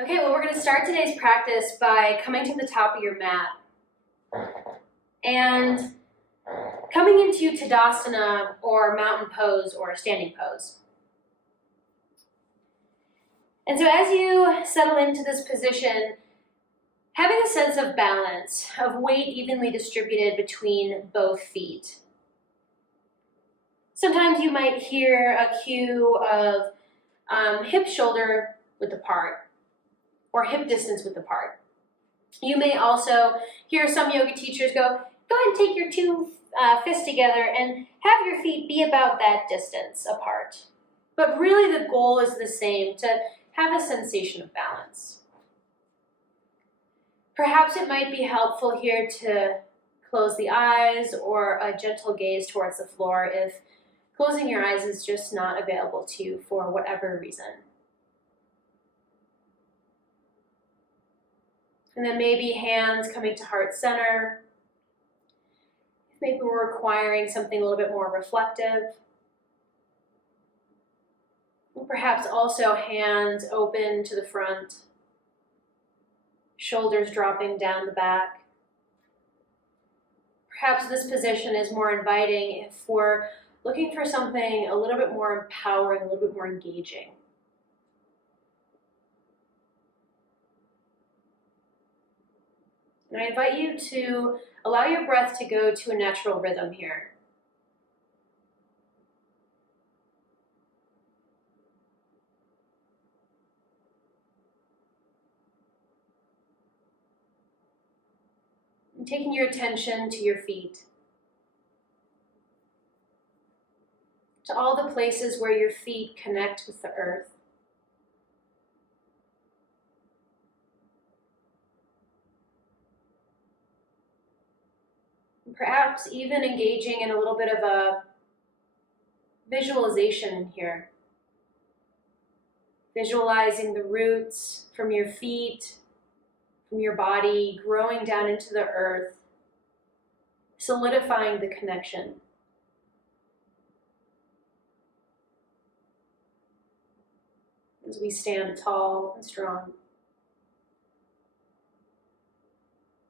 Okay, well, we're going to start today's practice by coming to the top of your mat and coming into Tadasana or mountain pose or standing pose. And so as you settle into this position, having a sense of balance, of weight evenly distributed between both feet. Sometimes you might hear a cue of hip-shoulder width apart, or hip distance width apart. You may also hear some yoga teachers go ahead and take your two fists together and have your feet be about that distance apart. But really the goal is the same, to have a sensation of balance. Perhaps it might be helpful here to close the eyes or a gentle gaze towards the floor if closing your eyes is just not available to you for whatever reason. And then maybe hands coming to heart center. Maybe we're requiring something a little bit more reflective. And perhaps also hands open to the front, shoulders dropping down the back. Perhaps this position is more inviting if we're looking for something a little bit more empowering, a little bit more engaging. And I invite you to allow your breath to go to a natural rhythm here. And taking your attention to your feet, to all the places where your feet connect with the earth. Perhaps even engaging in a little bit of a visualization here. Visualizing the roots from your feet, from your body, growing down into the earth, solidifying the connection. As we stand tall and strong.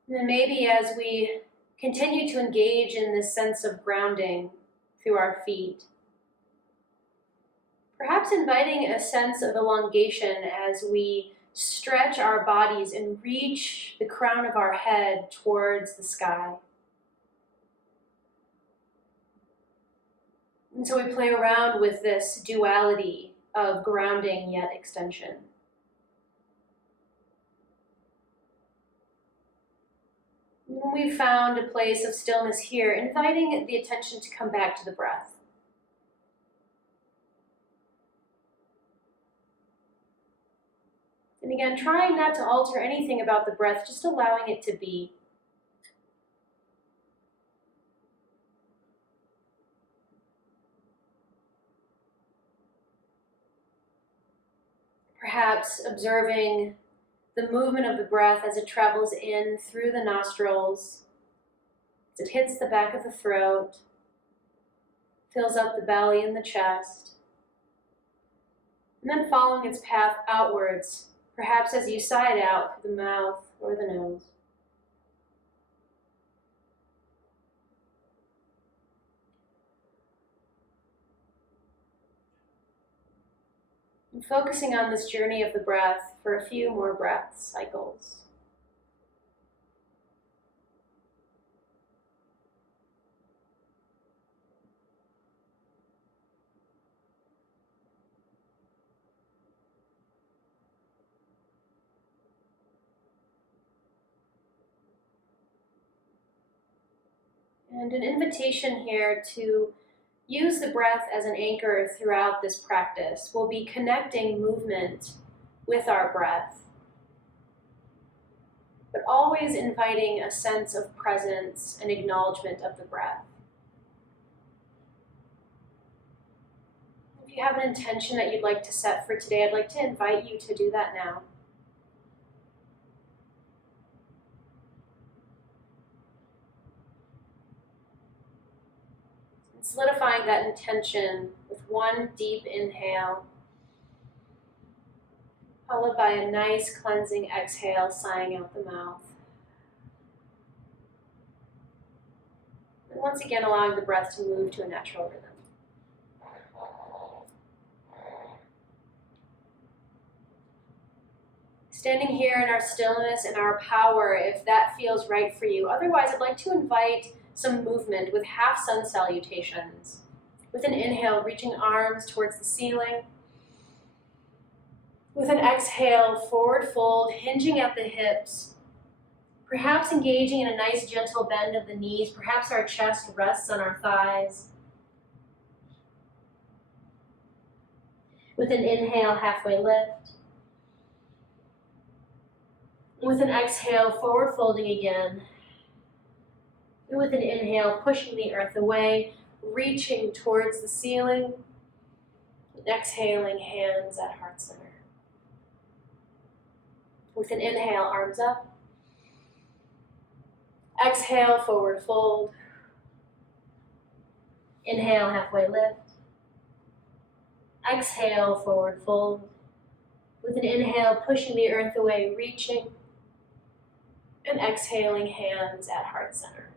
And then maybe as we continue to engage in this sense of grounding through our feet. Perhaps inviting a sense of elongation as we stretch our bodies and reach the crown of our head towards the sky. And so we play around with this duality of grounding yet extension. When we've found a place of stillness here, inviting the attention to come back to the breath. And again, trying not to alter anything about the breath, just allowing it to be. Perhaps observing the movement of the breath as it travels in through the nostrils, as it hits the back of the throat, fills up the belly and the chest, and then following its path outwards, perhaps as you sigh out through the mouth or the nose. And focusing on this journey of the breath for a few more breath cycles. And an invitation here to use the breath as an anchor throughout this practice. We'll be connecting movement with our breath, but always inviting a sense of presence and acknowledgement of the breath. If you have an intention that you'd like to set for today, I'd like to invite you to do that now. Solidifying that intention with one deep inhale, followed by a nice cleansing exhale, sighing out the mouth. And once again, allowing the breath to move to a natural rhythm. Standing here in our stillness and our power, if that feels right for you. Otherwise, I'd like to invite some movement with half sun salutations. With an inhale, reaching arms towards the ceiling. With an exhale, forward fold, hinging at the hips. Perhaps engaging in a nice gentle bend of the knees. Perhaps our chest rests on our thighs. With an inhale, halfway lift. With an exhale, forward folding again. And with an inhale, pushing the earth away, reaching towards the ceiling. And exhaling, hands at heart center. With an inhale, arms up. Exhale, forward fold. Inhale, halfway lift. Exhale, forward fold. With an inhale, pushing the earth away, reaching. And exhaling, hands at heart center.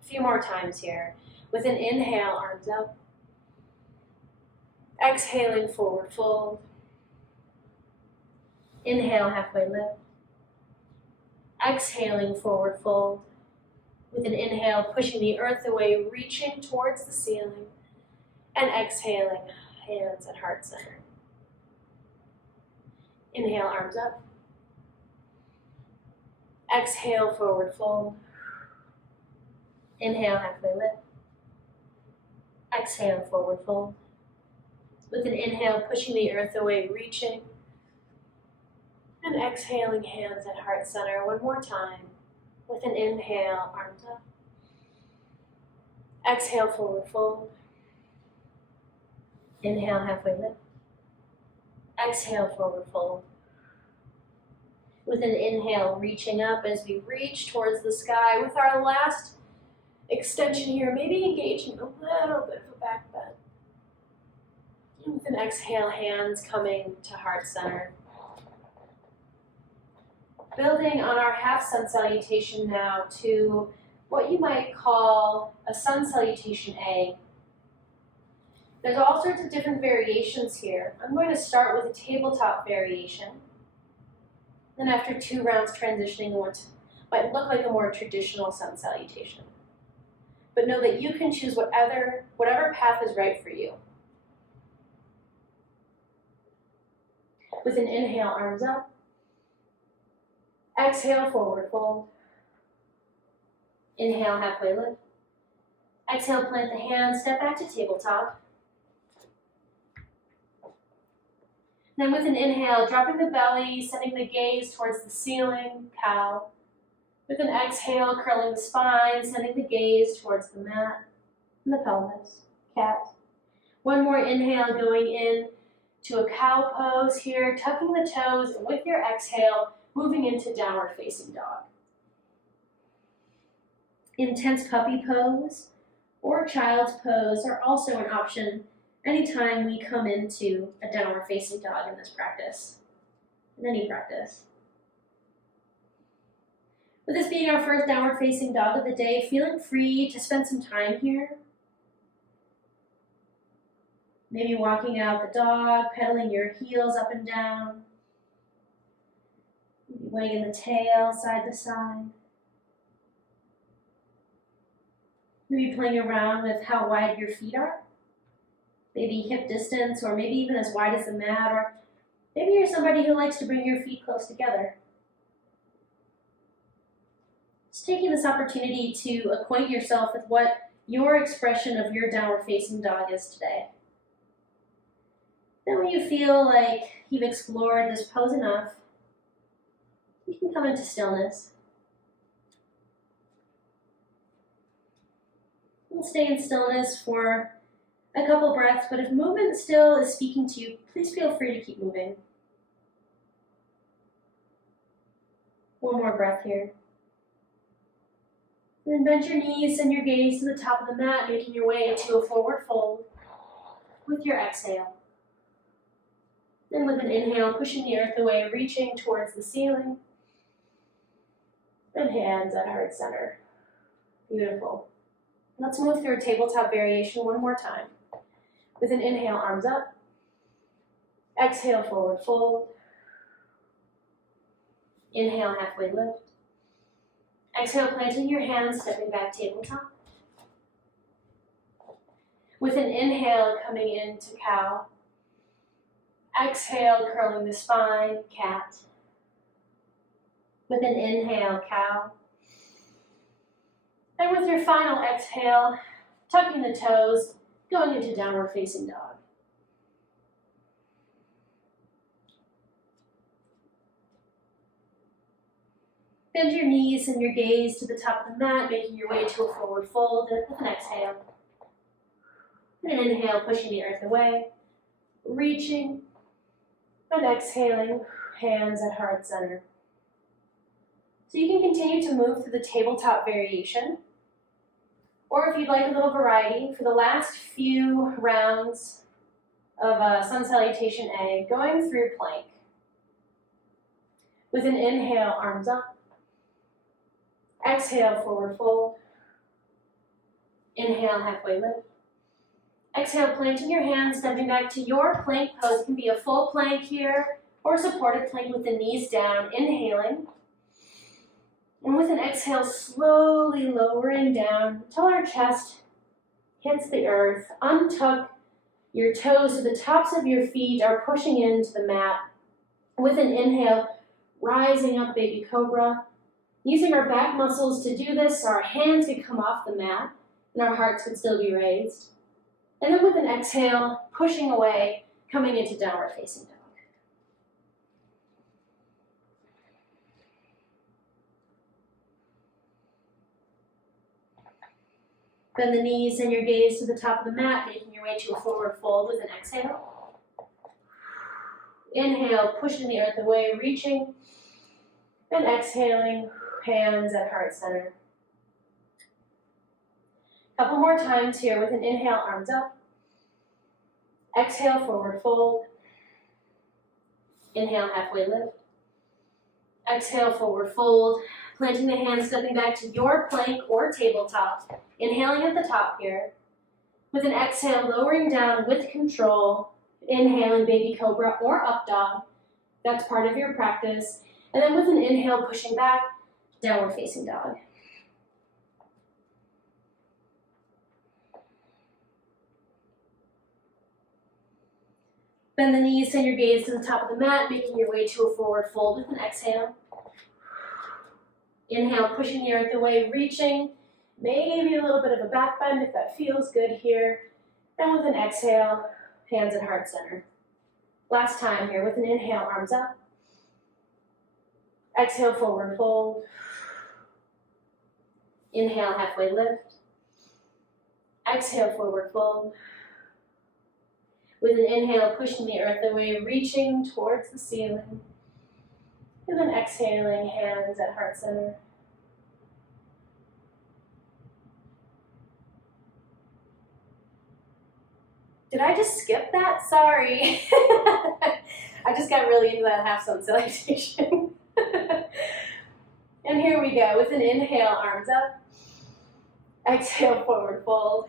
A few more times here. With an inhale, arms up. Exhaling, forward fold. Inhale, halfway lift. Exhaling, forward fold. With an inhale, pushing the earth away, reaching towards the ceiling. And exhaling, hands at heart center. Inhale, arms up. Exhale, forward fold. Inhale, halfway lift. Exhale, forward fold. With an inhale, pushing the earth away, reaching. And exhaling, hands at heart center. One more time. With an inhale, arms up. Exhale, forward fold. Inhale, halfway lift. Exhale, forward fold. With an inhale, reaching up as we reach towards the sky. With our last extension here, maybe engaging a little bit of a back bend. And with an exhale, hands coming to heart center. Building on our half sun salutation now to what you might call a sun salutation A. There's all sorts of different variations here. I'm going to start with a tabletop variation. Then after 2 rounds transitioning to what might look like a more traditional sun salutation. But know that you can choose whatever path is right for you. With an inhale, arms up. Exhale, forward fold. Inhale, halfway lift. Exhale, plant the hands, step back to tabletop. Then with an inhale, dropping the belly, sending the gaze towards the ceiling, cow. With an exhale, curling the spine, sending the gaze towards the mat and the pelvis, cat. One more inhale, going in to a cow pose here, tucking the toes, and with your exhale, moving into downward facing dog. Intense puppy pose or child's pose are also an option anytime we come into a downward facing dog in this practice, in any practice. With this being our first downward facing dog of the day, feeling free to spend some time here. Maybe walking out the dog, pedaling your heels up and down. Maybe wagging the tail side to side. Maybe playing around with how wide your feet are. Maybe hip distance, or maybe even as wide as the mat, or maybe you're somebody who likes to bring your feet close together. Just taking this opportunity to acquaint yourself with what your expression of your downward facing dog is today. Then when you feel like you've explored this pose enough, you can come into stillness. We'll stay in stillness for a couple breaths, but if movement still is speaking to you, please feel free to keep moving. One more breath here. And then bend your knees, send your gaze to the top of the mat, making your way into a forward fold with your exhale. Then with an inhale, pushing the earth away, reaching towards the ceiling. And hands at heart center. Beautiful. Let's move through a tabletop variation one more time. With an inhale, arms up. Exhale, forward fold. Inhale, halfway lift. Exhale, planting your hands, stepping back, tabletop. With an inhale, coming into cow. Exhale, curling the spine, cat. With an inhale, cow. And with your final exhale, tucking the toes, going into downward facing dog. Bend your knees and your gaze to the top of the mat, making your way to a forward fold with an exhale. And an inhale, pushing the earth away, reaching, and exhaling, hands at heart center. So you can continue to move through the tabletop variation, or if you'd like a little variety, for the last few rounds of Sun Salutation A, going through plank. With an inhale, arms up. Exhale, forward fold. Inhale, halfway lift. Exhale, planting your hands, stepping back to your plank pose. It can be a full plank here, or a supported plank with the knees down, inhaling. And with an exhale, slowly lowering down until our chest hits the earth. Untuck your toes so the tops of your feet are pushing into the mat. With an inhale, rising up, baby cobra. Using our back muscles to do this, so our hands could come off the mat and our hearts could still be raised. And then with an exhale, pushing away, coming into downward facing dog. Bend the knees and your gaze to the top of the mat, making your way to a forward fold with an exhale. Inhale, pushing the earth away, reaching, and exhaling, hands at heart center. Couple more times here with an inhale, arms up. Exhale, forward fold. Inhale, halfway lift. Exhale, forward fold. Planting the hands, stepping back to your plank or tabletop. Inhaling at the top here. With an exhale, lowering down with control. Inhaling, baby cobra or up dog. That's part of your practice. And then with an inhale, pushing back, downward facing dog. Bend the knees, send your gaze to the top of the mat, making your way to a forward fold with an exhale. Inhale, pushing the earth away, reaching. Maybe a little bit of a back bend if that feels good here. And with an exhale, hands at heart center. Last time here with an inhale, arms up. Exhale, forward fold. Inhale, halfway lift. Exhale, forward fold. With an inhale, pushing the earth away, reaching towards the ceiling. And then exhaling, hands at heart center. Did I just skip that? Sorry. I just got really into that half sun salutation. And here we go. With an inhale, arms up. Exhale, forward fold.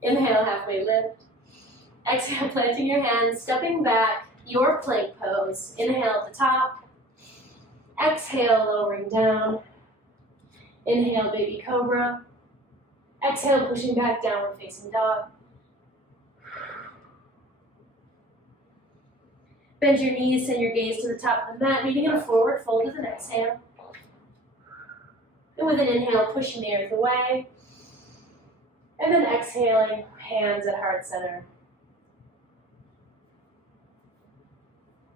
Inhale, halfway lift. Exhale, planting your hands, stepping back, your plank pose. Inhale at the top. Exhale, lowering down. Inhale, baby cobra. Exhale, pushing back, downward facing dog. Bend your knees, send your gaze to the top of the mat, meeting in a forward fold with an exhale. And with an inhale, pushing the earth away. And then exhaling, hands at heart center.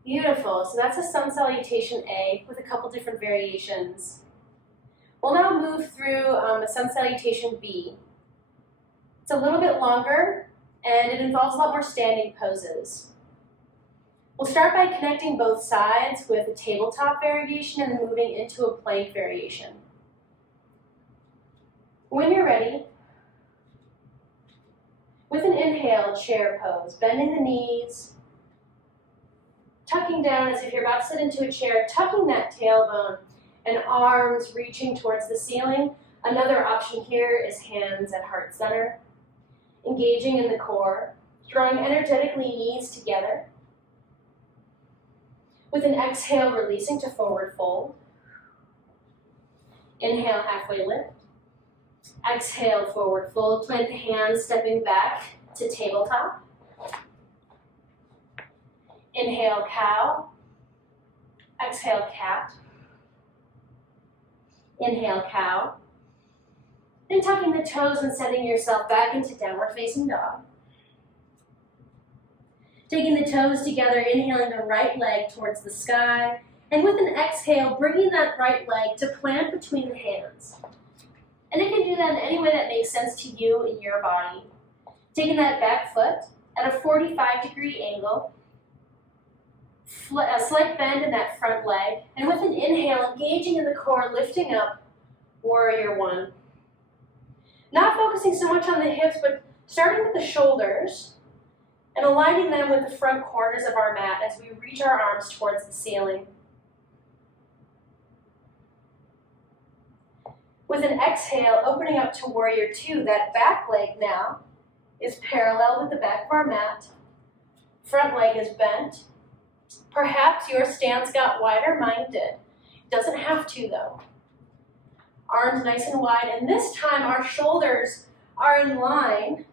Beautiful. So that's a Sun Salutation A with a couple different variations. We'll now move through a Sun Salutation B. It's a little bit longer and it involves a lot more standing poses. We'll start by connecting both sides with a tabletop variation and then moving into a plank variation. When you're ready, with an inhale, chair pose, bending the knees, tucking down as if you're about to sit into a chair, tucking that tailbone and arms reaching towards the ceiling. Another option here is hands at heart center, engaging in the core, drawing energetically knees together. With an exhale, releasing to forward fold. Inhale, halfway lift. Exhale, forward fold. Plant the hands, stepping back to tabletop. Inhale, cow. Exhale, cat. Inhale, cow. And tucking the toes and setting yourself back into downward facing dog. Taking the toes together, inhaling the right leg towards the sky. And with an exhale, bringing that right leg to plant between the hands. And you can do that in any way that makes sense to you in your body. Taking that back foot at a 45-degree angle. A slight bend in that front leg. And with an inhale, engaging in the core, lifting up, warrior one. Not focusing so much on the hips, but starting with the shoulders and aligning them with the front corners of our mat as we reach our arms towards the ceiling. With an exhale, opening up to warrior two, that back leg now is parallel with the back of our mat. Front leg is bent. Perhaps your stance got wider, mine did. Doesn't have to though. Arms nice and wide, and this time our shoulders are in line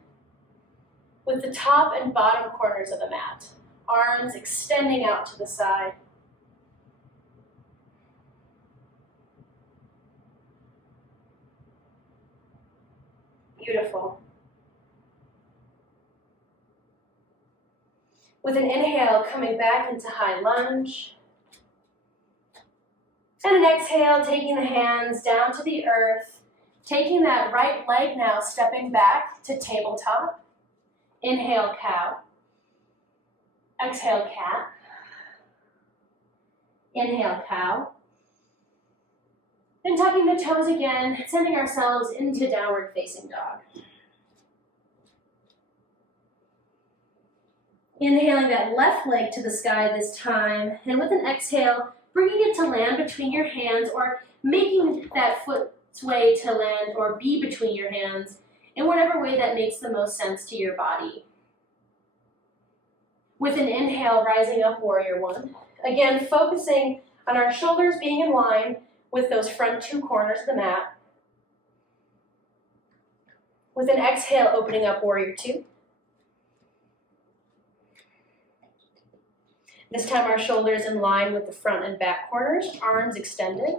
with the top and bottom corners of the mat. Arms extending out to the side. Beautiful. With an inhale, coming back into high lunge. And an exhale, taking the hands down to the earth. Taking that right leg now, stepping back to tabletop. Inhale, cow. Exhale, cat. Inhale, cow. And tucking the toes again, sending ourselves into downward facing dog. Inhaling that left leg to the sky this time, and with an exhale, bringing it to land between your hands or making that foot's way to land or be between your hands in whatever way that makes the most sense to your body. With an inhale, rising up, warrior one. Again, focusing on our shoulders being in line with those front two corners of the mat. With an exhale, opening up, warrior two. This time our shoulders in line with the front and back corners, arms extended.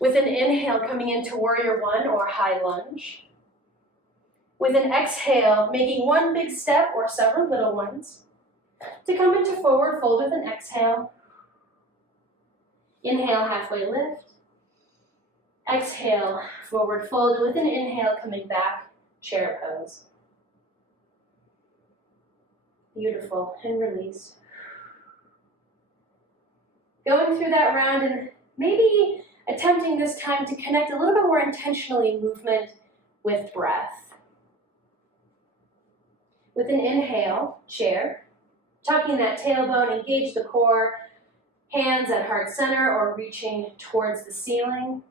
With an inhale, coming into warrior one or high lunge. With an exhale, making one big step or several little ones. To come into forward fold with an exhale. Inhale, halfway lift. Exhale, forward fold. With an inhale, coming back, chair pose. Beautiful, and release. Going through that round and maybe attempting this time to connect a little bit more intentionally movement with breath. With an inhale, chair. Tucking that tailbone, engage the core. Hands at heart center or reaching towards the ceiling.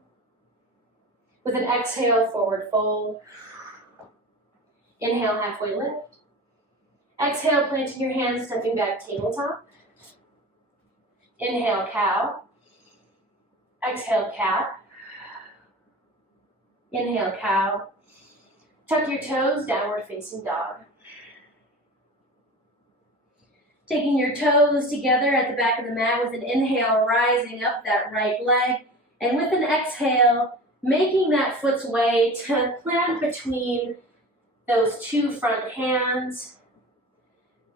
With an exhale, forward fold. Inhale, halfway lift. Exhale, planting your hands, stepping back, tabletop. Inhale, cow. Exhale, cat. Inhale, cow. Tuck your toes, downward facing dog. Taking your toes together at the back of the mat with an inhale, rising up that right leg. And with an exhale, making that foot's way to plant between those two front hands.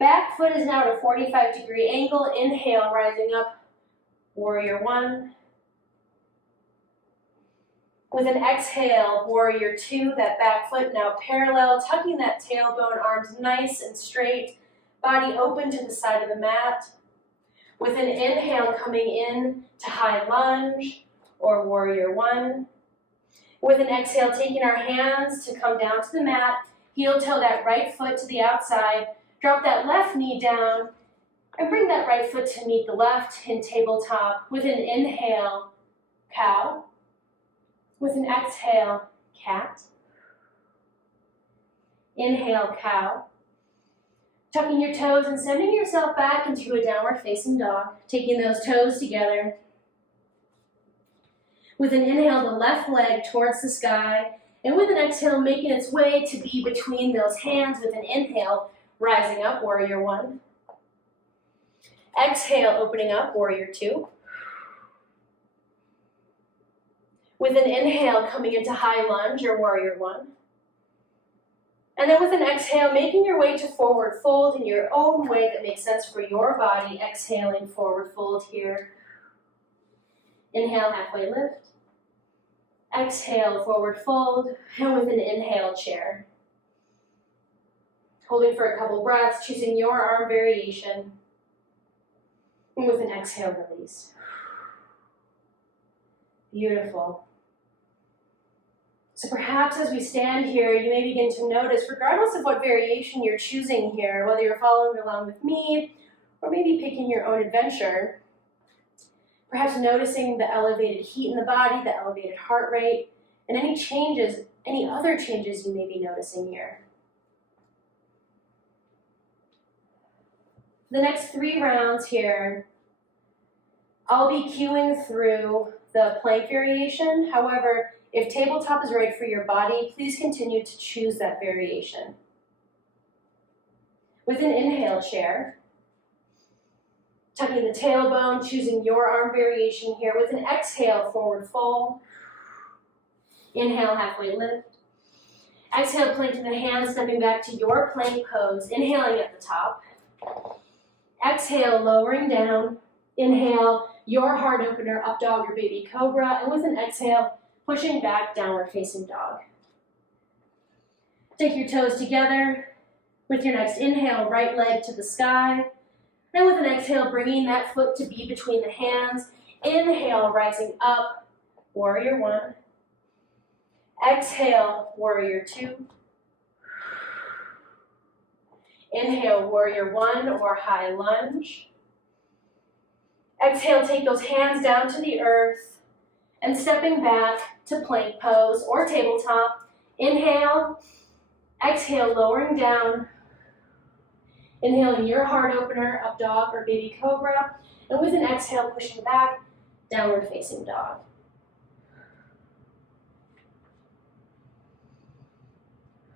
Back foot is now at a 45-degree angle. Inhale, rising up, warrior one. With an exhale, warrior two, that back foot now parallel, tucking that tailbone, arms nice and straight, body open to the side of the mat. With an inhale, coming in to high lunge or warrior one. With an exhale, taking our hands to come down to the mat, heel toe that right foot to the outside, drop that left knee down, And bring that right foot to meet the left in tabletop with an inhale, cow. With an exhale, cat. Inhale, cow. Tucking your toes and sending yourself back into a downward facing dog, taking those toes together. With an inhale, the left leg towards the sky, and with an exhale, making its way to be between those hands with an inhale, rising up, warrior one. Exhale, opening up, warrior two. With an inhale, coming into high lunge or warrior one. And then with an exhale, making your way to forward fold in your own way that makes sense for your body. Exhaling, forward fold here. Inhale, halfway lift. Exhale, forward fold. And with an inhale, chair. Holding for a couple breaths, choosing your arm variation. And with an exhale, release. Beautiful. So perhaps as we stand here, you may begin to notice, regardless of what variation you're choosing here, whether you're following along with me, or maybe picking your own adventure, perhaps noticing the elevated heat in the body, the elevated heart rate, and any changes, any other changes you may be noticing here. The next 3 rounds here, I'll be cueing through the plank variation. However, if tabletop is right for your body, please continue to choose that variation. With an inhale, chair. Tucking the tailbone, choosing your arm variation here. With an exhale, forward fold. Inhale, halfway lift. Exhale, planting the hands, stepping back to your plank pose. Inhaling at the top. Exhale, lowering down. Inhale, your heart opener, up dog or baby cobra. And with an exhale, pushing back, downward facing dog. Take your toes together. With your next inhale, right leg to the sky. And with an exhale, bringing that foot to be between the hands. Inhale, rising up, warrior one. Exhale, warrior two. Inhale, warrior one or high lunge. Exhale, take those hands down to the earth and stepping back to plank pose or tabletop. Inhale, exhale, lowering down. Inhaling your heart opener, up dog or baby cobra. And with an exhale, pushing back, downward facing dog.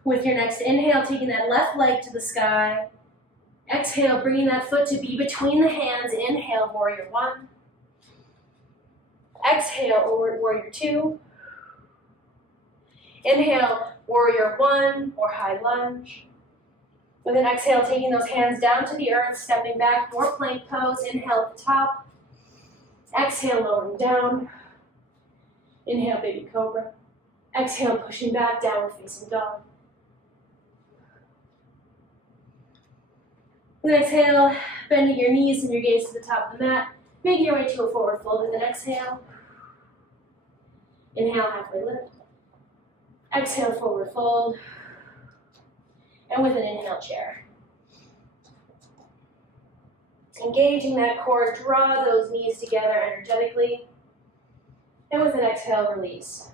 With your next inhale, taking that left leg to the sky. Exhale, bringing that foot to be between the hands. Inhale, warrior one. Exhale, warrior two. Inhale, warrior one or high lunge. With an exhale, taking those hands down to the earth, stepping back, more plank pose. Inhale at the top. Exhale, lowering down. Inhale, baby cobra. Exhale, pushing back, downward facing dog. With an exhale, bending your knees and your gaze to the top of the mat, making your way to a forward fold with an exhale. Inhale, halfway lift. Exhale, forward fold. And with an inhale, chair. Engaging that core, draw those knees together energetically. And with an exhale, release.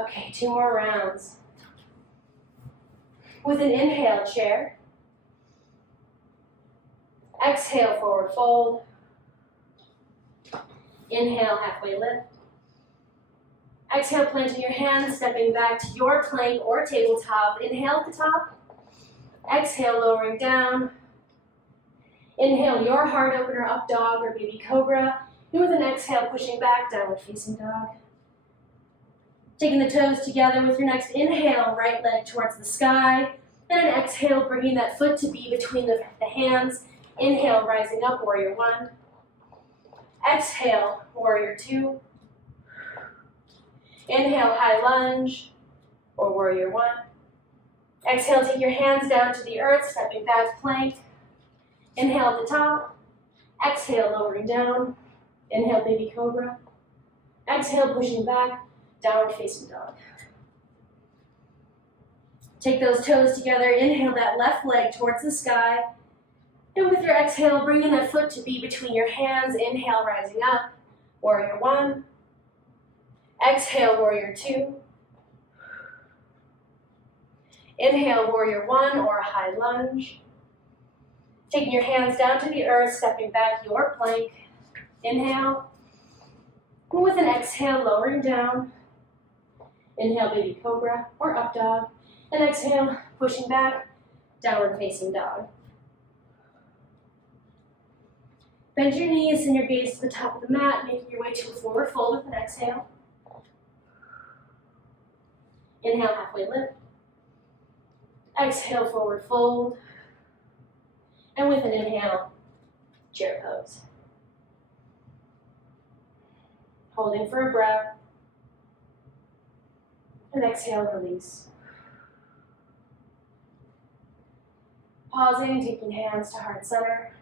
Okay, 2 more rounds. With an inhale, chair. Exhale, forward fold. Inhale, halfway lift. Exhale, planting your hands, stepping back to your plank or tabletop. Inhale at the top. Exhale, lowering down. Inhale, your heart opener, up dog or baby cobra. And with an exhale, pushing back, downward facing dog. Taking the toes together with your next inhale, right leg towards the sky. And an exhale, bringing that foot to be between the hands. Inhale, rising up, warrior one. Exhale, warrior two. Inhale, high lunge, or warrior one. Exhale, take your hands down to the earth, stepping back, plank. Inhale at the top. Exhale, lowering down. Inhale, baby cobra. Exhale, pushing back, downward facing dog. Take those toes together. Inhale that left leg towards the sky. And with your exhale, bringing that foot to be between your hands. Inhale, rising up, warrior one. Exhale, warrior two. Inhale, warrior one or high lunge. Taking your hands down to the earth, stepping back, your plank. Inhale. With an exhale, lowering down. Inhale, baby cobra or up dog. And exhale, pushing back, downward facing dog. Bend your knees and your gaze to the top of the mat, making your way to a forward fold with an exhale. Inhale, halfway lift. Exhale, forward fold. And with an inhale, chair pose. Holding for a breath. And exhale, release. Pausing, taking hands to heart center.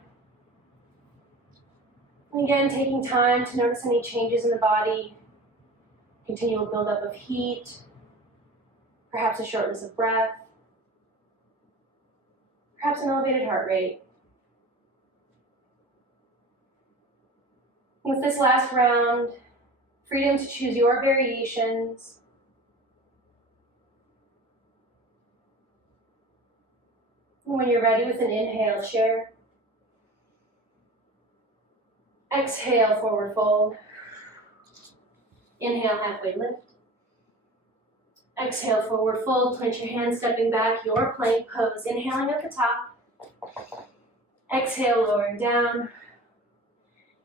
And again, taking time to notice any changes in the body, continual buildup of heat, perhaps a shortness of breath, perhaps an elevated heart rate. With this last round, freedom to choose your variations. And when you're ready with an inhale, chair. Exhale, forward fold. Inhale, halfway lift. Exhale, forward fold. Plant your hands, stepping back, your plank pose. Inhaling at the top. Exhale, lowering down.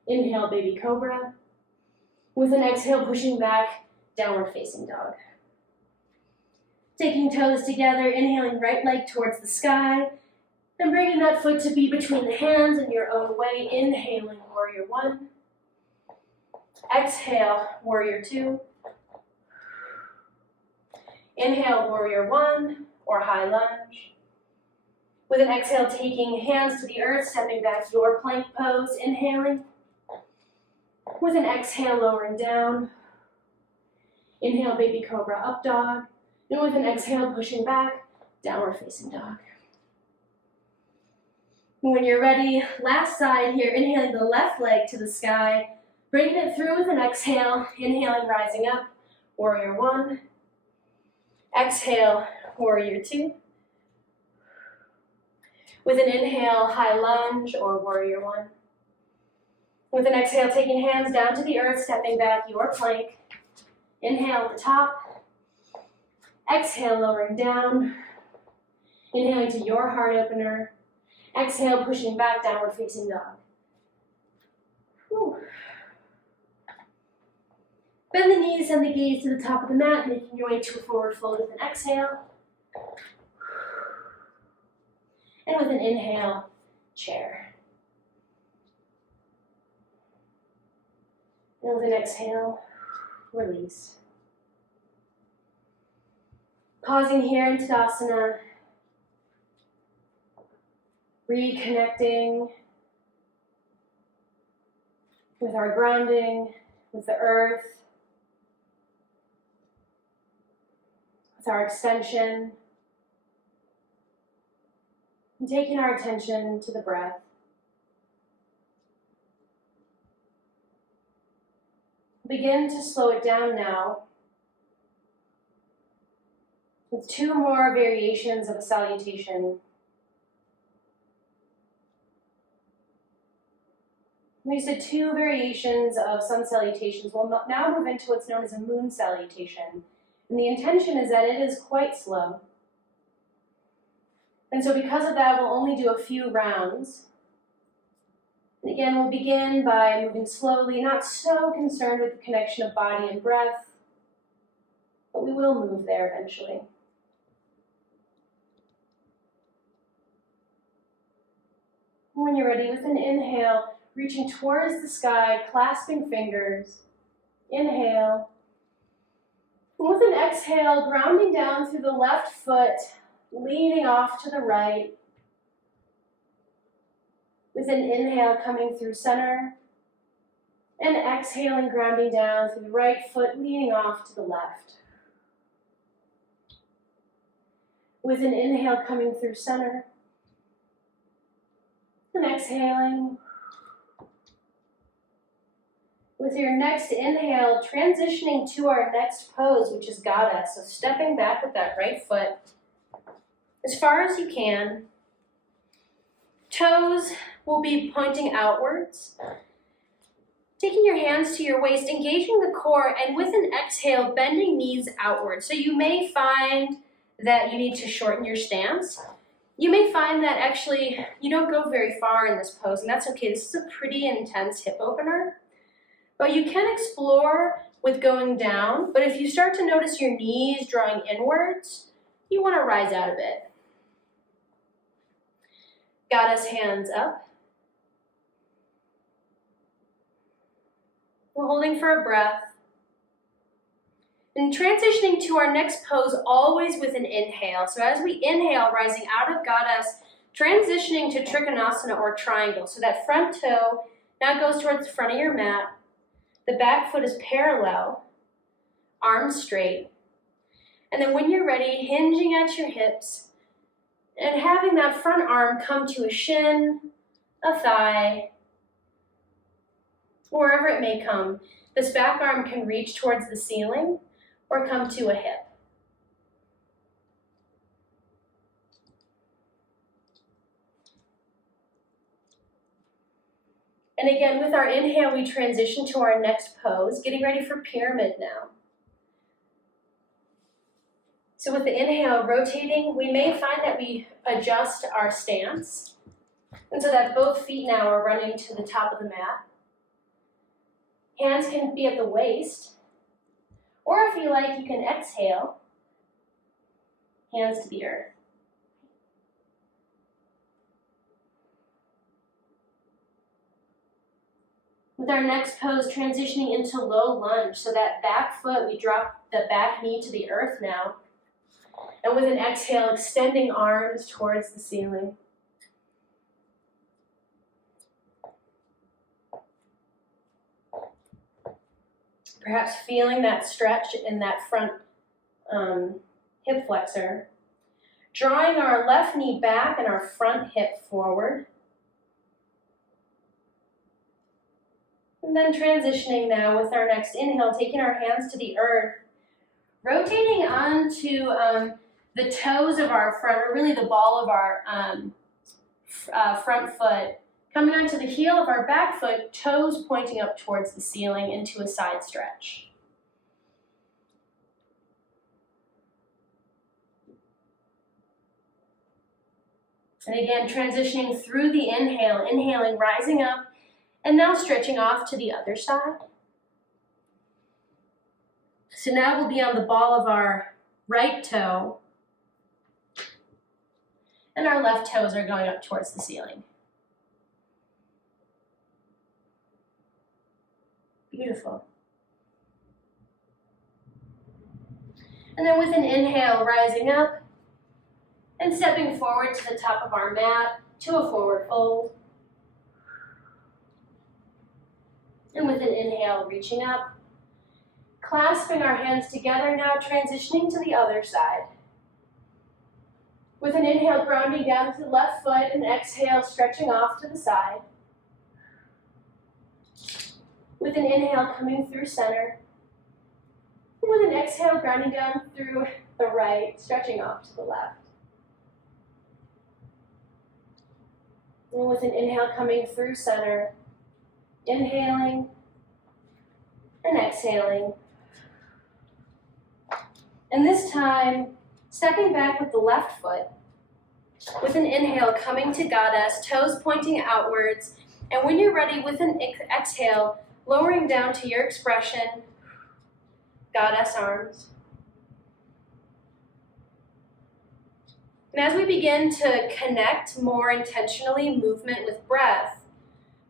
Inhale, baby cobra. With an exhale, pushing back, downward facing dog. Taking toes together, inhaling right leg towards the sky. And bringing that foot to be between the hands in your own way. Inhaling, warrior one. Exhale, warrior two. Inhale, warrior one or high lunge. With an exhale, taking hands to the earth, stepping back, your plank pose. Inhaling. With an exhale, lowering down. Inhale, baby cobra, up dog. And with an exhale, pushing back, downward facing dog. When you're ready, last side here, inhaling the left leg to the sky, bringing it through with an exhale, inhaling, rising up, warrior one. Exhale, warrior two. With an inhale, high lunge or warrior one. With an exhale, taking hands down to the earth, stepping back, your plank. Inhale at the top. Exhale, lowering down. Inhaling to your heart opener. Exhale, pushing back, downward facing dog. Whew. Bend the knees and the gaze to the top of the mat, making your way to a forward fold with an exhale. And with an inhale, chair. And with an exhale, release. Pausing here in Tadasana. Reconnecting with our grounding, with the earth, with our extension, and taking our attention to the breath. Begin to slow it down now with two more variations of a salutation. We said two variations of some salutations. We'll now move into what's known as a moon salutation. And the intention is that it is quite slow. And so because of that, we'll only do a few rounds. And again, we'll begin by moving slowly, not so concerned with the connection of body and breath, but we will move there eventually. When you're ready, with an inhale, reaching towards the sky, clasping fingers. Inhale. And with an exhale, grounding down through the left foot, leaning off to the right. With an inhale, coming through center. And exhaling, grounding down through the right foot, leaning off to the left. With an inhale, coming through center. And exhaling. With your next inhale, transitioning to our next pose, which is Goddess. So stepping back with that right foot as far as you can. Toes will be pointing outwards. Taking your hands to your waist, engaging the core, and with an exhale, bending knees outward. So you may find that you need to shorten your stance. You may find that actually you don't go very far in this pose, and that's okay. This is a pretty intense hip opener. But you can explore with going down, but if you start to notice your knees drawing inwards, you want to rise out a bit. Goddess, hands up. We're holding for a breath. And transitioning to our next pose, always with an inhale. So as we inhale, rising out of Goddess, transitioning to Trikhanasana or triangle. So that front toe now goes towards the front of your mat. The back foot is parallel, arms straight. And then when you're ready, hinging at your hips and having that front arm come to a shin, a thigh, wherever it may come. This back arm can reach towards the ceiling or come to a hip. And again, with our inhale, we transition to our next pose, getting ready for pyramid now. So with the inhale, rotating, we may find that we adjust our stance. And so that both feet now are running to the top of the mat. Hands can be at the waist. Or if you like, you can exhale, hands to the earth. With our next pose, transitioning into low lunge. So that back foot, we drop the back knee to the earth now. And with an exhale, extending arms towards the ceiling. Perhaps feeling that stretch in that front hip flexor. Drawing our left knee back and our front hip forward. And then transitioning now with our next inhale, taking our hands to the earth, rotating onto the toes of our front, or really the ball of our front foot, coming onto the heel of our back foot, toes pointing up towards the ceiling into a side stretch. And again, transitioning through the inhale, inhaling, rising up, and now stretching off to the other side. So now we'll be on the ball of our right toe, and our left toes are going up towards the ceiling. Beautiful. And then with an inhale, rising up and stepping forward to the top of our mat to a forward fold. And with an inhale, reaching up, clasping our hands together, now transitioning to the other side. With an inhale, grounding down to the left foot, and exhale, stretching off to the side. With an inhale, coming through center. And with an exhale, grounding down through the right, stretching off to the left. And with an inhale, coming through center. Inhaling and exhaling. And this time, stepping back with the left foot. With an inhale, coming to Goddess, toes pointing outwards. And when you're ready, with an exhale, lowering down to your expression, Goddess arms. And as we begin to connect more intentionally movement with breath,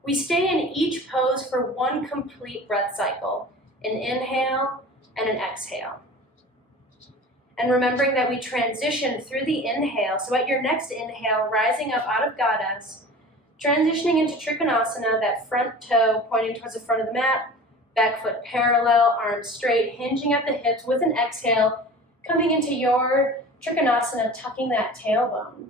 we stay in each pose for one complete breath cycle, an inhale and an exhale. And remembering that we transition through the inhale, so at your next inhale, rising up out of Goddess, transitioning into Trikhanasana, that front toe pointing towards the front of the mat, back foot parallel, arms straight, hinging at the hips with an exhale, coming into your Trikhanasana, tucking that tailbone.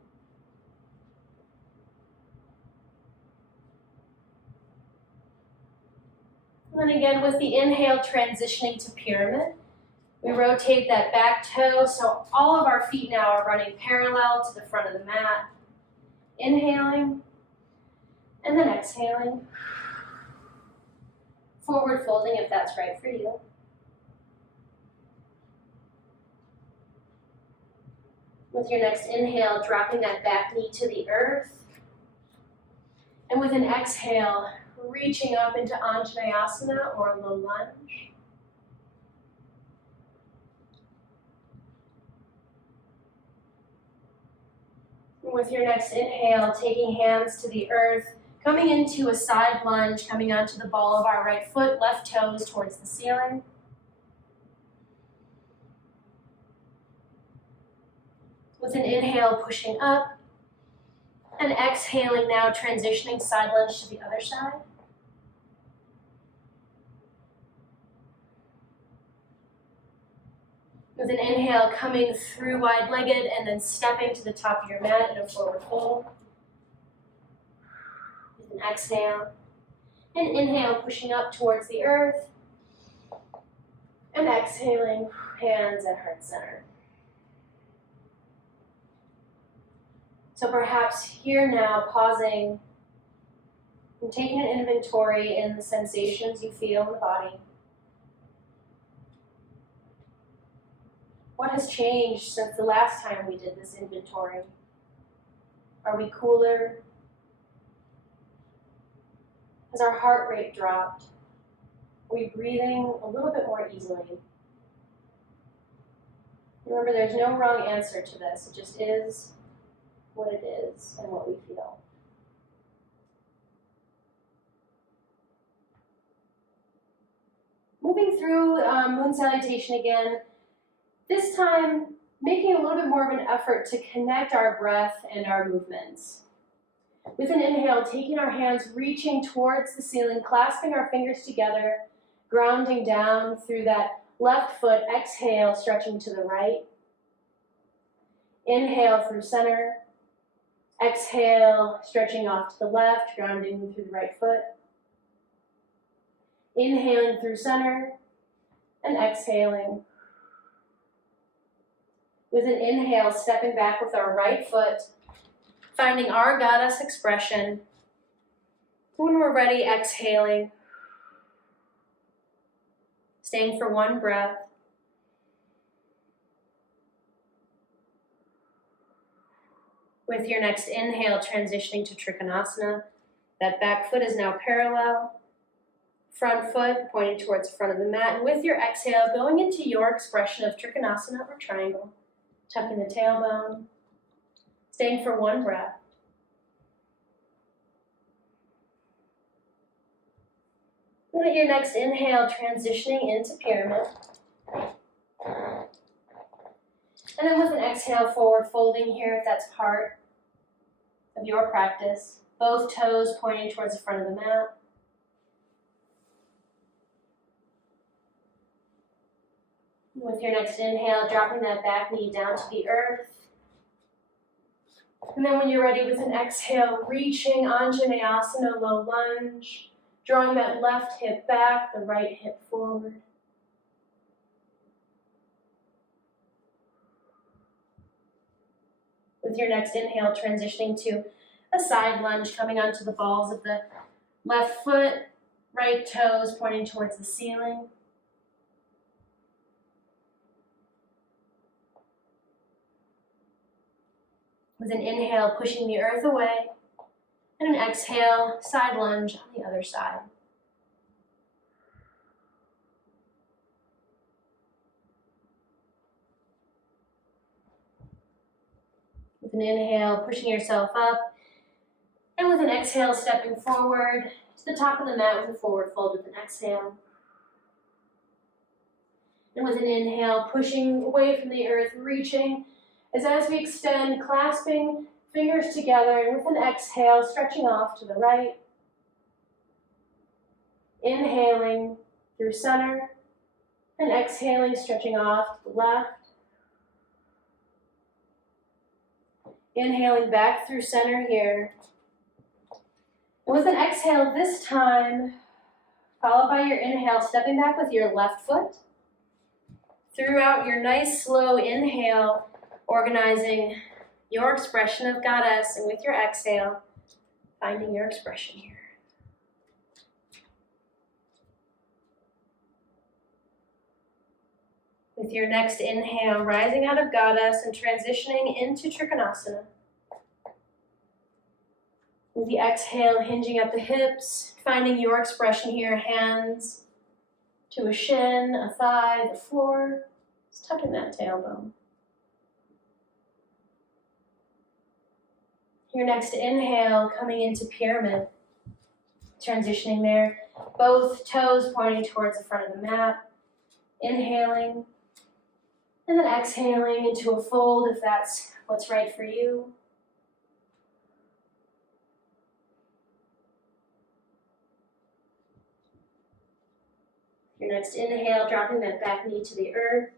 And then again, with the inhale, transitioning to pyramid. We rotate that back toe, so all of our feet now are running parallel to the front of the mat. Inhaling, and then exhaling. Forward folding if that's right for you. With your next inhale, dropping that back knee to the earth. And with an exhale, reaching up into Anjaneyasana or Low Lunge. With your next inhale, taking hands to the earth, coming into a side lunge, coming onto the ball of our right foot, left toes towards the ceiling. With an inhale, pushing up, and exhaling now, transitioning side lunge to the other side. With an inhale, coming through wide-legged and then stepping to the top of your mat in a forward fold. With an exhale, and inhale, pushing up towards the earth, and exhaling, hands at heart center. So perhaps here now, pausing and taking an inventory in the sensations you feel in the body. What has changed since the last time we did this inventory? Are we cooler? Has our heart rate dropped? Are we breathing a little bit more easily? Remember, there's no wrong answer to this. It just is what it is and what we feel. Moving through moon salutation again, this time making a little bit more of an effort to connect our breath and our movements. With an inhale, taking our hands, reaching towards the ceiling, clasping our fingers together, grounding down through that left foot. Exhale, stretching to the right. Inhale through center. Exhale, stretching off to the left, grounding through the right foot. Inhaling through center and exhaling. With an inhale, stepping back with our right foot, finding our goddess expression. When we're ready, exhaling. Staying for one breath. With your next inhale, transitioning to Trikhanasana. That back foot is now parallel. Front foot pointing towards the front of the mat. And with your exhale, going into your expression of Trikhanasana or triangle. Tucking the tailbone. Staying for one breath. With your next inhale, transitioning into pyramid. And then with an exhale, forward folding here if that's part of your practice. Both toes pointing towards the front of the mat. With your next inhale, dropping that back knee down to the earth. And then when you're ready with an exhale, reaching Anjaneyasana, Low Lunge, drawing that left hip back, the right hip forward. With your next inhale, transitioning to a side lunge, coming onto the balls of the left foot, right toes pointing towards the ceiling. With an inhale, pushing the earth away, and an exhale, side lunge on the other side. With an inhale, pushing yourself up, and with an exhale, stepping forward to the top of the mat with a forward fold with an exhale. And with an inhale, pushing away from the earth, reaching, as we extend, clasping fingers together, and with an exhale, stretching off to the right. Inhaling through center, and exhaling, stretching off to the left. Inhaling back through center here. And with an exhale this time, Followed by your inhale, stepping back with your left foot. Throughout your nice slow inhale, organizing your expression of goddess, and with your exhale, finding your expression here. With your next inhale, rising out of goddess and transitioning into Trikhanasana. With the exhale, hinging at the hips, finding your expression here, hands to a shin, a thigh, the floor. Just tuck in that tailbone. Your next inhale, coming into pyramid. Transitioning there, both toes pointing towards the front of the mat. Inhaling, and then exhaling into a fold if that's what's right for you. Your next inhale, dropping that back knee to the earth.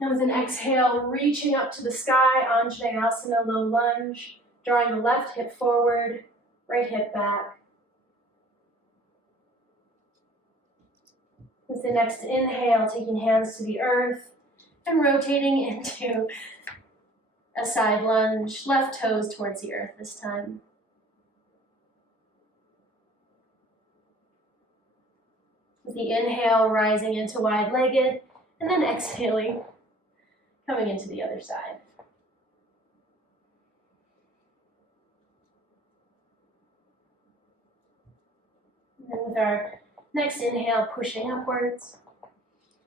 And with an exhale, reaching up to the sky, Anjaneyasana, low lunge, drawing the left hip forward, right hip back. With the next inhale, taking hands to the earth and rotating into a side lunge, left toes towards the earth this time. With the inhale, rising into wide-legged, and then exhaling, coming into the other side. And then with our next inhale, pushing upwards,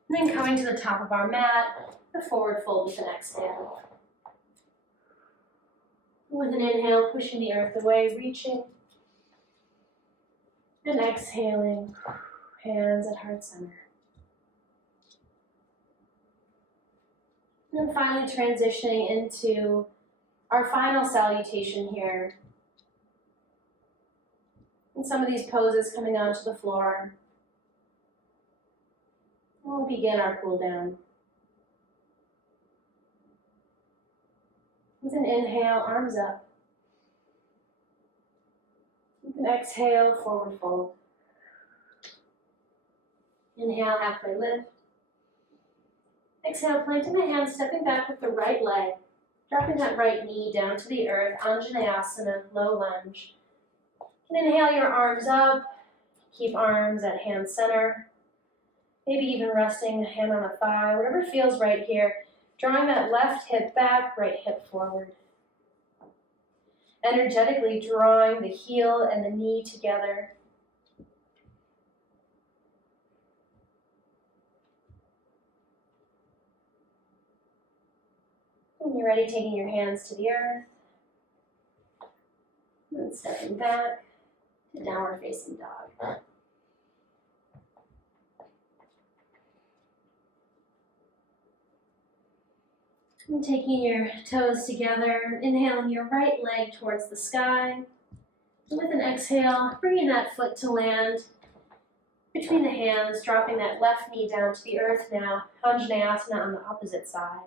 and then coming to the top of our mat, the forward fold with an exhale. With an inhale, pushing the earth away, reaching, and exhaling, hands at heart center. And then finally transitioning into our final salutation here. And some of these poses coming onto the floor. We'll begin our cool down. With an inhale, arms up. With an exhale, forward fold. Inhale, halfway lift. Exhale, planting the hands, stepping back with the right leg, dropping that right knee down to the earth, Anjaneyasana, low lunge. And inhale your arms up, keep arms at hand center, maybe even resting a hand on a thigh, whatever feels right here. Drawing that left hip back, right hip forward. Energetically drawing the heel and the knee together. When you're ready, taking your hands to the earth. And stepping back to downward facing dog. And taking your toes together, inhaling your right leg towards the sky. And with an exhale, bringing that foot to land between the hands, dropping that left knee down to the earth now, Anjaneyasana on the opposite side.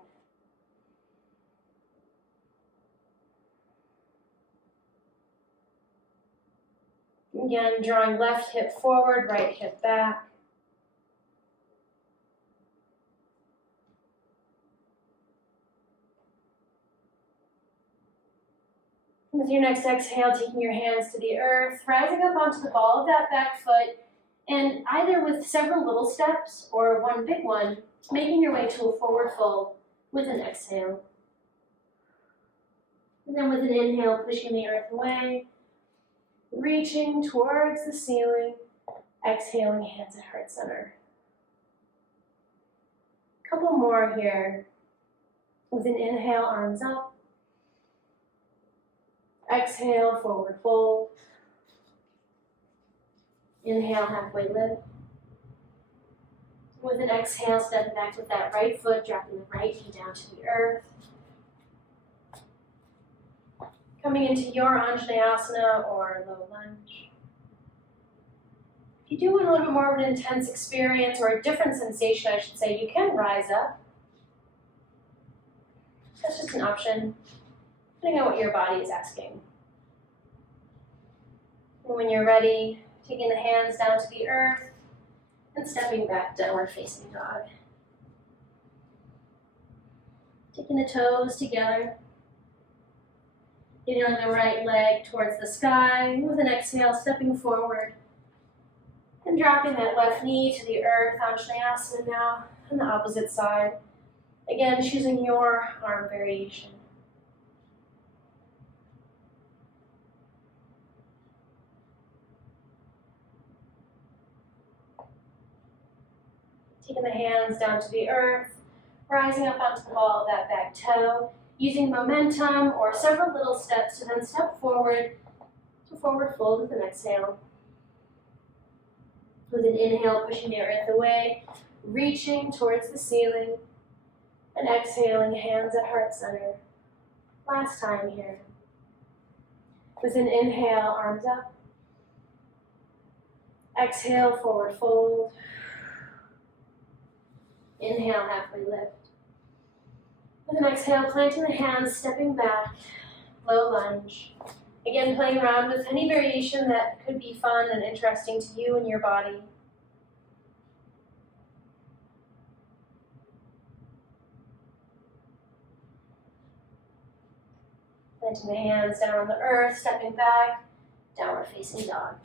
Again, drawing left hip forward, right hip back. With your next exhale, taking your hands to the earth, rising up onto the ball of that back foot, and either with several little steps or one big one, making your way to a forward fold with an exhale. And then with an inhale, pushing the earth away, reaching towards the ceiling, exhaling, hands at heart center. A couple more here. With an inhale, arms up. Exhale, forward fold. Inhale, halfway lift. With an exhale, stepping back with that right foot, dropping the right knee down to the earth. Coming into your Anjaneyasana or low lunge. If you do want a little bit more of an intense experience, or a different sensation, I should say, you can rise up. That's just an option, depending on what your body is asking. And when you're ready, Taking the hands down to the earth and stepping back, downward facing dog. Taking the toes together. Getting the right leg towards the sky. With an exhale, stepping forward. And dropping that left knee to the earth, Anjaneyasana now, on the opposite side. Again, choosing your arm variation. Taking the hands down to the earth, rising up onto the ball of that back toe, using momentum or several little steps to then step forward to forward fold with an exhale. With an inhale, pushing the earth away, reaching towards the ceiling, and exhaling, hands at heart center. Last time here. With an inhale, arms up. Exhale, forward fold. Inhale, halfway lift. With an exhale, planting the hands, stepping back, low lunge. Again, playing around with any variation that could be fun and interesting to you and your body. Planting the hands down on the earth, stepping back, downward facing dog.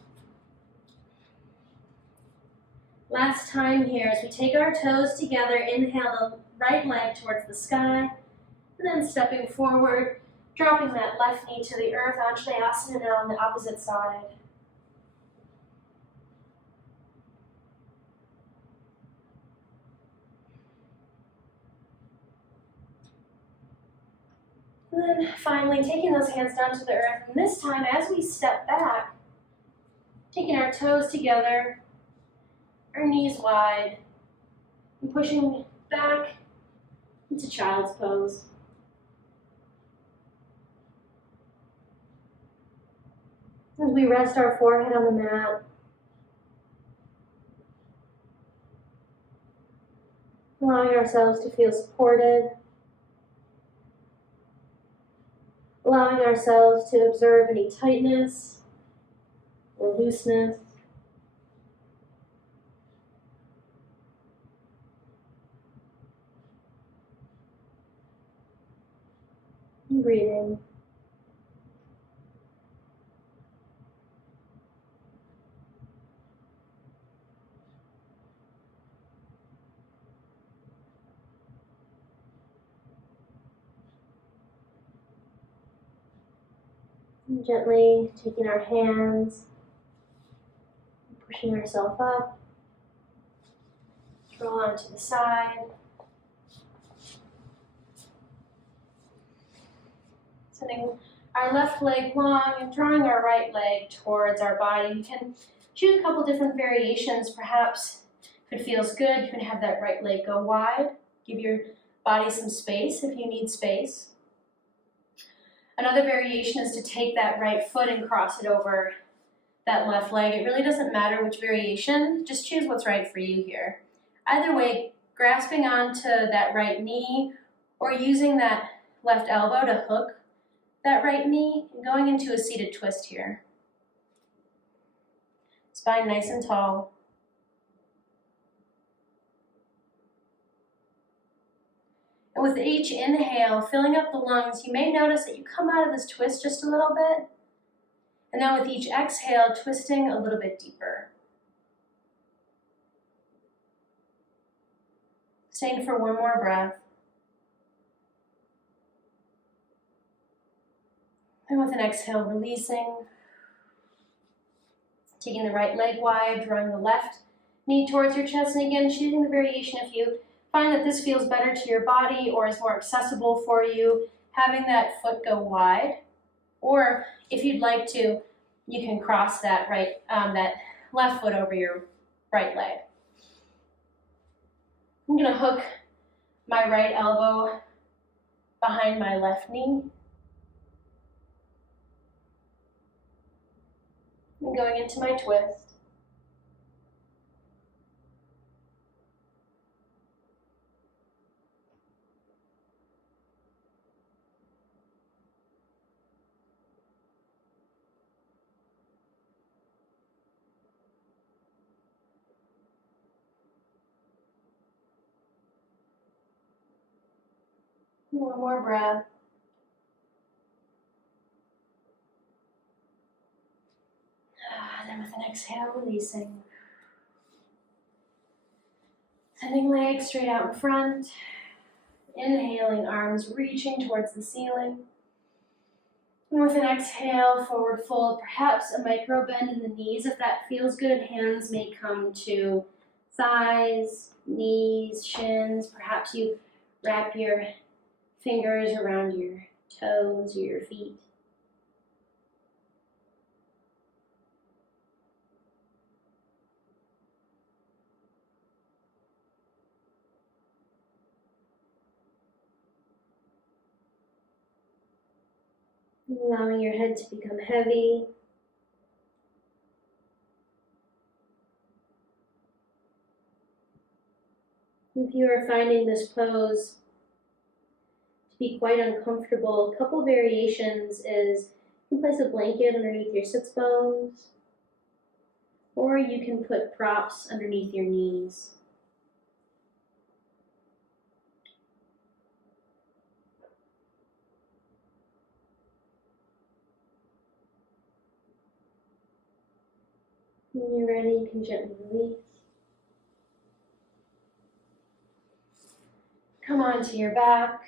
Last time here, as we take our toes together, inhale the right leg towards the sky, and then stepping forward, dropping that left knee to the earth, Anjaneyasana now on the opposite side. And then finally taking those hands down to the earth, and this time as we step back, taking our toes together, our knees wide, and pushing back into child's pose. As we rest our forehead on the mat, allowing ourselves to feel supported, allowing ourselves to observe any tightness or looseness. And breathing. And gently taking our hands, pushing ourselves up, roll onto the side. Sending our left leg long and drawing our right leg towards our body. You can choose a couple different variations. Perhaps if it feels good, you can have that right leg go wide. Give your body some space if you need space. Another variation is to take that right foot and cross it over that left leg. It really doesn't matter which variation, just choose what's right for you here. Either way, grasping onto that right knee or using that left elbow to hook that right knee and going into a seated twist here. Spine nice and tall. And with each inhale, filling up the lungs, you may notice that you come out of this twist just a little bit. And then with each exhale, twisting a little bit deeper. Staying for one more breath. And with an exhale, releasing. Taking the right leg wide, drawing the left knee towards your chest. And again, choosing the variation if you find that this feels better to your body or is more accessible for you, having that foot go wide. Or if you'd like to, you can cross that that left foot over your right leg. I'm going to hook my right elbow behind my left knee. And going into my twist. One more breath. Then with an exhale, releasing. Sending legs straight out in front. Inhaling, arms reaching towards the ceiling. And with an exhale, forward fold, perhaps a micro bend in the knees. If that feels good, hands may come to thighs, knees, shins. Perhaps you wrap your fingers around your toes or your feet. Allowing your head to become heavy. If you are finding this pose to be quite uncomfortable, a couple variations is you can place a blanket underneath your sits bones, or you can put props underneath your knees. When you're ready, you can gently release. Come onto your back,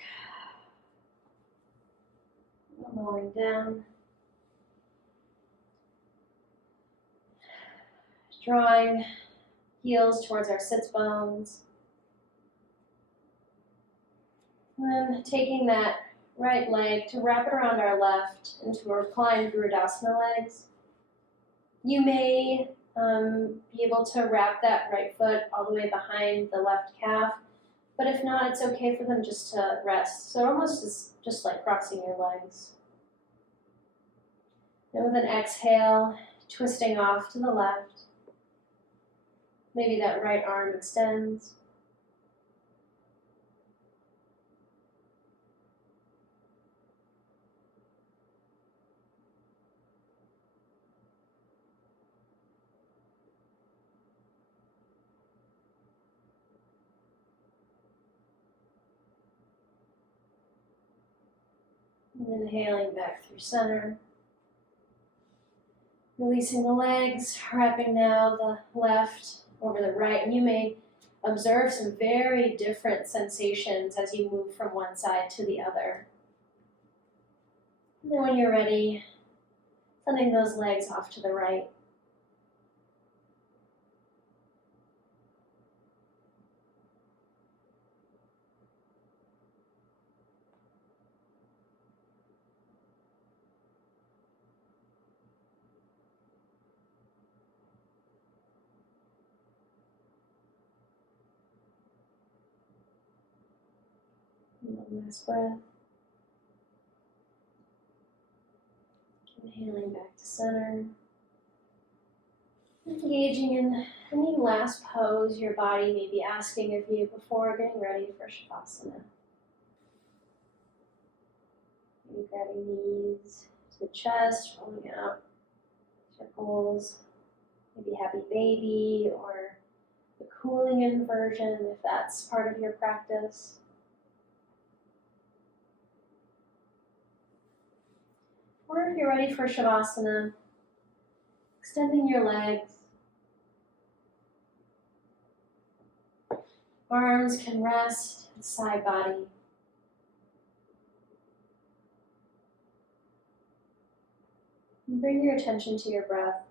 lowering down. Drawing heels towards our sits bones. And then taking that right leg to wrap it around our left into a reclined Tadasana legs. You may be able to wrap that right foot all the way behind the left calf, but if not, it's okay for them just to rest. So almost is just like crossing your legs. And with an exhale, twisting off to the left. Maybe that right arm extends. And inhaling back through center. Releasing the legs, wrapping now the left over the right. And you may observe some very different sensations as you move from one side to the other. And then when you're ready, sending those legs off to the right. And one last breath. Inhaling back to center. Engaging in any last pose your body may be asking of you before getting ready for Shavasana. Maybe grabbing knees to the chest, rolling out circles, maybe happy baby or the cooling inversion if that's part of your practice. Or if you're ready for Shavasana, extending your legs. Arms can rest at the side body. And bring your attention to your breath.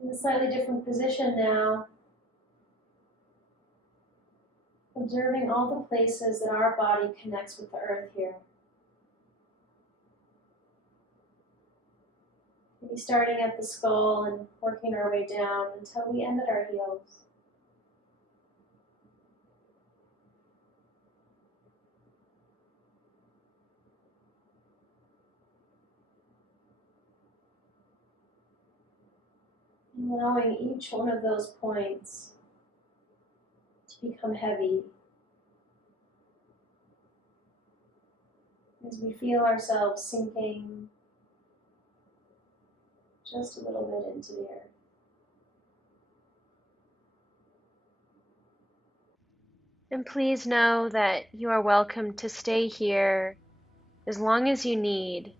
In a slightly different position now, observing all the places that our body connects with the earth here. Maybe starting at the skull and working our way down until we end at our heels. Allowing each one of those points to become heavy as we feel ourselves sinking just a little bit into the earth. And please know that you are welcome to stay here as long as you need.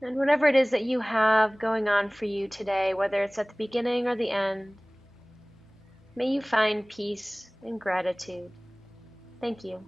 And whatever it is that you have going on for you today, whether it's at the beginning or the end, may you find peace and gratitude. Thank you.